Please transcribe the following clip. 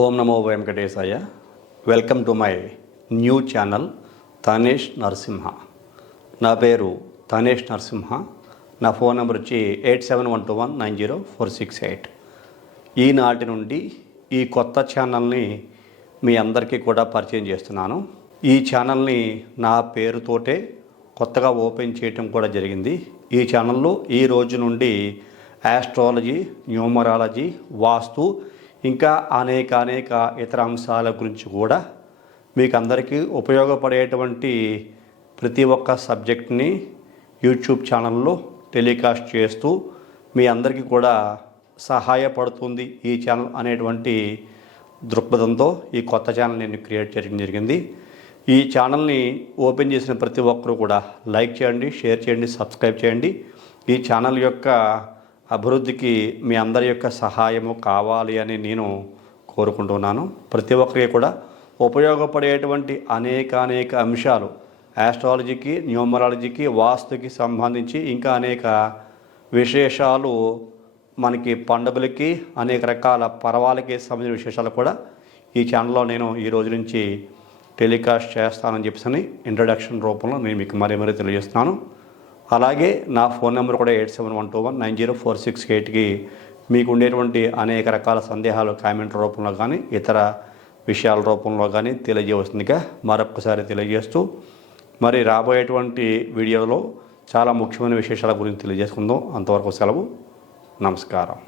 Om Namo Venkatesaya. Welcome to my new channel Tanish Narasimha. నా పేరు తనేష్ నరసింహ. నా ఫోన్ నెంబర్ వచ్చి 8712190468. ఈనాటి నుండి ఈ కొత్త ఛానల్ని మీ అందరికీ కూడా పరిచయం చేస్తున్నాను. ఈ ఛానల్ని నా పేరుతోటే కొత్తగా ఓపెన్ చేయటం కూడా జరిగింది. ఈ ఛానల్లో ఈ రోజు నుండి ఆస్ట్రాలజీ, న్యూమరాలజీ, వాస్తు ఇంకా అనేక ఇతర అంశాల గురించి కూడా మీకు అందరికీ ఉపయోగపడేటువంటి ప్రతి ఒక్క సబ్జెక్ట్ని యూట్యూబ్ ఛానల్లో టెలికాస్ట్ చేస్తూ మీ అందరికీ కూడా సహాయపడుతుంది ఈ ఛానల్ అనేటువంటి దృక్పథంతో ఈ కొత్త ఛానల్ నేను క్రియేట్ చేయడం జరిగింది. ఈ ఛానల్ని ఓపెన్ చేసిన ప్రతి ఒక్కరూ కూడా లైక్ చేయండి, షేర్ చేయండి, సబ్స్క్రైబ్ చేయండి. ఈ ఛానల్ యొక్క అభివృద్ధికి మీ అందరి యొక్క సహాయము కావాలి అని నేను కోరుకుంటున్నాను. ప్రతి ఒక్కరికి కూడా ఉపయోగపడేటువంటి అనేక అంశాలు ఆస్ట్రాలజీకి, న్యూమరాలజీకి, వాస్తుకి సంబంధించి ఇంకా అనేక విశేషాలు, మనకి పండుగలకి, అనేక రకాల పర్వాలకి సంబంధించిన విశేషాలు కూడా ఈ ఛానల్లో నేను ఈ రోజు నుంచి టెలికాస్ట్ చేస్తానని చెప్పేసి ఇంట్రడక్షన్ రూపంలో నేను మీకు మరీ తెలియజేస్తున్నాను. అలాగే నా ఫోన్ నెంబర్ కూడా 8712190468కి మీకు ఉండేటువంటి అనేక రకాల సందేహాలు కామెంట్ రూపంలో కానీ ఇతర విషయాల రూపంలో కానీ తెలియజేయవలసిందిగా మరొకసారి తెలియజేస్తూ, మరి రాబోయేటువంటి వీడియోలో చాలా ముఖ్యమైన విశేషాల గురించి తెలియజేసుకుందాం. అంతవరకు సెలవు. నమస్కారం.